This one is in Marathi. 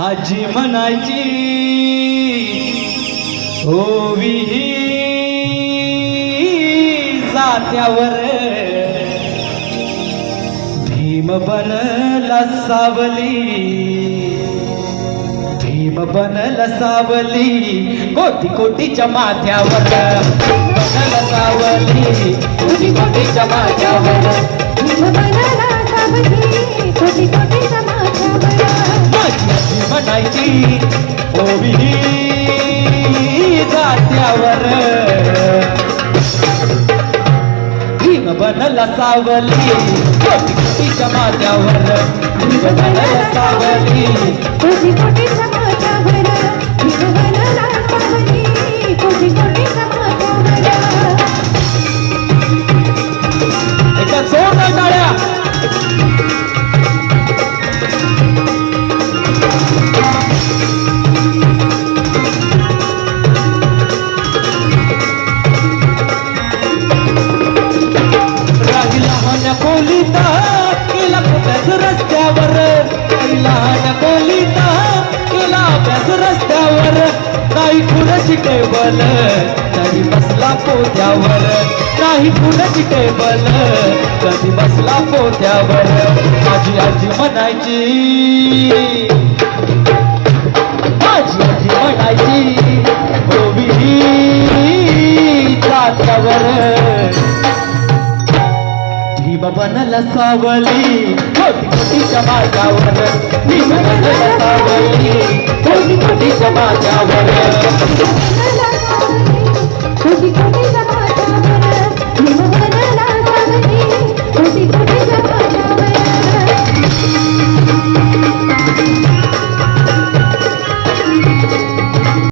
आजी म्हणायची ओवी जात्यावर भीम बनला सावली, भीम बनला सावली, कोटी कोटीच्या माथ्यावर बनला सावली, कोटी कोटीच्या माथ्यावर भीम बनला सावली, कोटी कोटीच्या माथ्यावर. माझी आजी म्हणायची ओवी जात्यावर भीम बनला सावली, कोटी कोटीच्या माथ्यावर भीम बनला सावली, कोटी कोटीच्या माथ्यावर. भीम बनला सावली, कोटी कोटीच्या माथ्यावर. एकदा जोरदार टाळ्या. लहान खोलीत केला अभ्यास रस्त्यावर, लहान खोलीत केला अभ्यास रस्त्यावर, नाही कुणाची टेबल कधी बसला पोत्यावर, नाही कुणाची टेबल कधी बसला पोत्यावर. माझी आजी म्हणायची, माझी आजी म्हणायची ओवी जात्यावर भीम बनला सावली, कोटी कोटीच्या माथ्यावर भीम बनला सावली, कोटी कोटीच्या माथ्यावर.